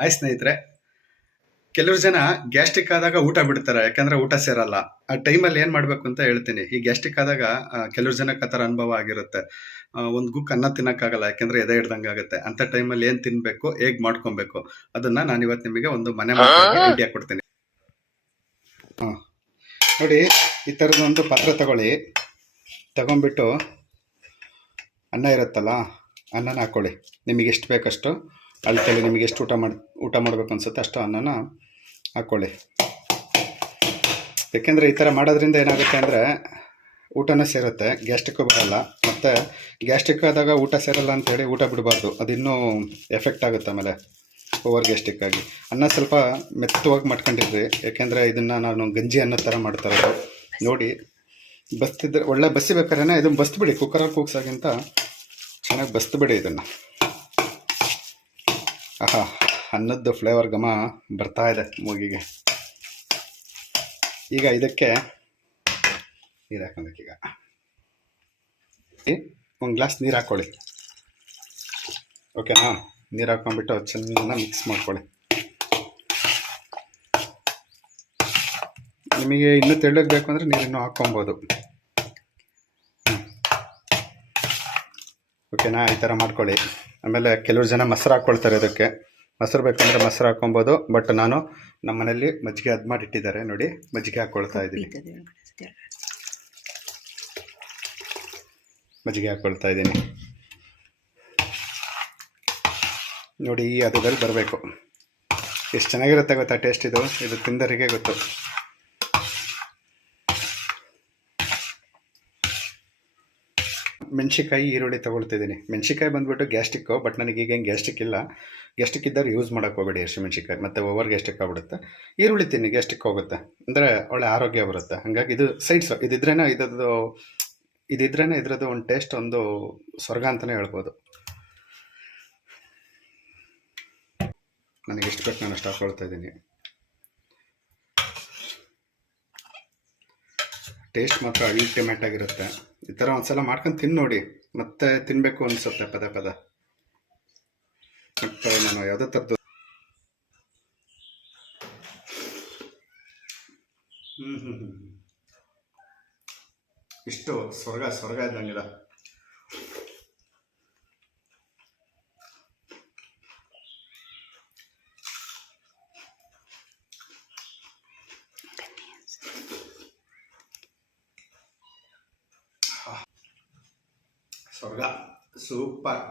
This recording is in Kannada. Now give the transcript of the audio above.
ಹಾಯ್ ಸ್ನೇಹಿತರೆ, ಕೆಲವರು ಜನ ಗ್ಯಾಸ್ಟ್ರಿಕ್ ಆದಾಗ ಊಟ ಬಿಡ್ತಾರೆ, ಯಾಕಂದ್ರೆ ಊಟ ಸೇರಲ್ಲ. ಆ ಟೈಮಲ್ಲಿ ಏನ್ ಮಾಡ್ಬೇಕು ಅಂತ ಹೇಳ್ತೀನಿ. ಈ ಗ್ಯಾಸ್ಟ್ರಿಕ್ ಆದಾಗ ಕೆಲವರು ಜನಕ್ಕೆ ಆ ಅನುಭವ ಆಗಿರುತ್ತೆ. ಒಂದು ಗುಕ್ ಅನ್ನ ತಿನ್ನಕ್ಕಾಗಲ್ಲ, ಯಾಕಂದ್ರೆ ಎದೆ ಹಿಡ್ದಂಗೆ ಆಗುತ್ತೆ. ಅಂತ ಟೈಮಲ್ಲಿ ಏನ್ ತಿನ್ಬೇಕು, ಹೇಗ್ ಮಾಡ್ಕೊಬೇಕು, ಅದನ್ನ ನಾನು ಇವತ್ತು ನಿಮಗೆ ಒಂದು ಮನೆ ಐಡಿಯಾ ಕೊಡ್ತೀನಿ. ನೋಡಿ, ಈ ಥರದ ಒಂದು ಪಾತ್ರೆ ತಗೊಳ್ಳಿ. ತಗೊಂಡ್ಬಿಟ್ಟು ಅನ್ನ ಇರುತ್ತಲ್ಲ, ಅನ್ನನ ಹಾಕ್ಕೊಳ್ಳಿ ನಿಮಗೆ ಎಷ್ಟು ಬೇಕಷ್ಟು ಅಳತೆಯಲ್ಲಿ ನಿಮಗೆ ಎಷ್ಟು ಊಟ ಮಾಡಿ, ಊಟ ಮಾಡಬೇಕು ಅನ್ಸುತ್ತೆ ಅಷ್ಟು ಅನ್ನನ ಹಾಕ್ಕೊಳ್ಳಿ ಯಾಕೆಂದರೆ ಈ ಥರ ಮಾಡೋದ್ರಿಂದ ಏನಾಗುತ್ತೆ ಅಂದರೆ ಊಟನೇ ಸೇರುತ್ತೆ, ಗ್ಯಾಸ್ಟ್ರಿಕ್ಕು ಬರಲ್ಲ. ಮತ್ತು ಗ್ಯಾಸ್ಟ್ರಿಕ್ ಆದಾಗ ಊಟ ಸೇರಲ್ಲ ಅಂತೇಳಿ ಊಟ ಬಿಡಬಾರ್ದು. ಅದಿನ್ನೂ ಎಫೆಕ್ಟ್ ಆಗುತ್ತೆ ಆಮೇಲೆ, ಓವರ್ ಗ್ಯಾಸ್ಟ್ರಿಕ್ ಆಗಿ. ಅನ್ನ ಸ್ವಲ್ಪ ಮೆತ್ತವಾಗಿ ಮಾಡ್ಕೊಂಡಿರ್ರಿ. ಯಾಕೆಂದರೆ ಇದನ್ನು ನಾನು ಗಂಜಿ ಅನ್ನೋ ಥರ ಮಾಡ್ತಾ ಇರೋದು. ನೋಡಿ, ಬಸ್ತಿದ್ರೆ ಒಳ್ಳೆ ಬಸ್ಸಿಬೇಕಾದ್ರೆ ಇದನ್ನು ಬಸ್ಬಿಡಿ ಕುಕ್ಕರಲ್ಲಿ ಕೂಗ್ಸಾಗಿಂತ ಚೆನ್ನಾಗಿ ಬಸ್ಬಿಡಿ ಇದನ್ನು. ಆಹಾ ಅನ್ನದ್ದು ಫ್ಲೇವರ್ ಘಮ ಬರ್ತಾ ಇದೆ ಮೂಗಿಗೆ. ಈಗ ಇದಕ್ಕೆ, ನೀರು ಹಾಕೊಬೇಕೀಗ ಒಂದು ಗ್ಲಾಸ್ ನೀರು ಹಾಕ್ಕೊಳ್ಳಿ. ಓಕೆನಾ ನೀರು ಹಾಕ್ಕೊಂಡ್ಬಿಟ್ಟು ಚೆನ್ನಾಗಿ ಮಿಕ್ಸ್ ಮಾಡ್ಕೊಳ್ಳಿ. ನಿಮಗೆ ಇನ್ನೂ ತೆಳ್ಳಗೆ ಬೇಕು ಅಂದರೆ ನೀರಿನ್ನೂ ಹಾಕ್ಕೊಬೋದು ಓಕೆನಾ ಈ ಥರ ಮಾಡ್ಕೊಳ್ಳಿ. ಆಮೇಲೆ ಕೆಲವ್ರು ಜನ ಮೊಸರು ಹಾಕ್ಕೊಳ್ತಾರೆ ಅದಕ್ಕೆ. ಮೊಸರು ಬೇಕಂದರೆ ಮೊಸರು ಹಾಕ್ಕೊಬೋದು ಬಟ್ ನಾನು ನಮ್ಮ ಮನೆಯಲ್ಲಿ ಮಜ್ಜಿಗೆ ಅದು ಮಾಡಿಟ್ಟಿದ್ದಾರೆ. ನೋಡಿ, ಮಜ್ಜಿಗೆ ಹಾಕ್ಕೊಳ್ತಾ ಇದ್ದೀನಿ. ಮಜ್ಜಿಗೆ ಹಾಕ್ಕೊಳ್ತಾ ಇದ್ದೀನಿ. ನೋಡಿ, ಈ ಹದದಲ್ಲಿ ಬರಬೇಕು. ಎಷ್ಟು ಚೆನ್ನಾಗಿರುತ್ತೆ ಗೊತ್ತಾ, ಟೇಸ್ಟ್ ಇದು? ಇದು ತಿಂದರಿಗೆ ಗೊತ್ತು. ಮೆಣಸಿಕಾಯಿ ಈರುಳ್ಳಿ ತೊಗೊಳ್ತಿದ್ದೀನಿ. ಮೆಣಸಿಕಾಯಿ ಬಂದುಬಿಟ್ಟು ಗ್ಯಾಸ್ಟಿಕ್ಕು, ಬಟ್ ನನಗೆ ಈಗ ಗ್ಯಾಸ್ಟಿಕ್ ಇಲ್ಲ. ಗ್ಯಾಸ್ಟಿಕ್ ಇದ್ದರೆ ಯೂಸ್ ಮಾಡೋಕೆ ಹೋಗಬೇಡಿ ಮೆಣಸಿಕಾಯಿ ಮತ್ತು ಓವರ್ ಗ್ಯಾಸ್ಟಿಕ್ ಆಗ್ಬಿಡುತ್ತೆ. ಈರುಳ್ಳಿ ತಿನ್ನಿ, ಗ್ಯಾಸ್ಟಿಕ್ ಹೋಗುತ್ತೆ. ಅಂದರೆ ಒಳ್ಳೆ ಆರೋಗ್ಯ ಬರುತ್ತೆ. ಹಾಗಾಗಿ ಇದು ಸೈಡ್ಸು ಇದಿದ್ರೇ ಇದ್ರದ್ದು ಇದಿದ್ರೇ ಇದ್ರದ್ದು ಒಂದು ಟೇಸ್ಟ್ ಒಂದು ಸ್ವರ್ಗ ಅಂತಲೇ ಹೇಳ್ಬೋದು. ನನಗೆ ಎಷ್ಟು ಬೇಕು ನಾನು ಅಷ್ಟು ಹಾಕೊಳ್ತಾ ಇದ್ದೀನಿ. ಟೇಸ್ಟ್ ಮಾತ್ರ ಅಲ್ಟಿಮೇಟ್ ಆಗಿರುತ್ತೆ. ಈ ಥರ ಒಂದ್ಸಲ ಮಾಡ್ಕೊಂಡು ತಿನ್ ನೋಡಿ. ಮತ್ತೆ ತಿನ್ನಬೇಕು ಅನಿಸುತ್ತೆ ಪದ ಪದ. ನಾನು ಯಾವುದೇ ಥರದ್ದು ಹ್ಞೂ ಹ್ಞೂ ಇಷ್ಟು ಸ್ವರ್ಗ ಸ್ವರ್ಗ ಇದ್ದಂಗಿದೆ ಸ್ವರ್ಗ ಸೂಪರ್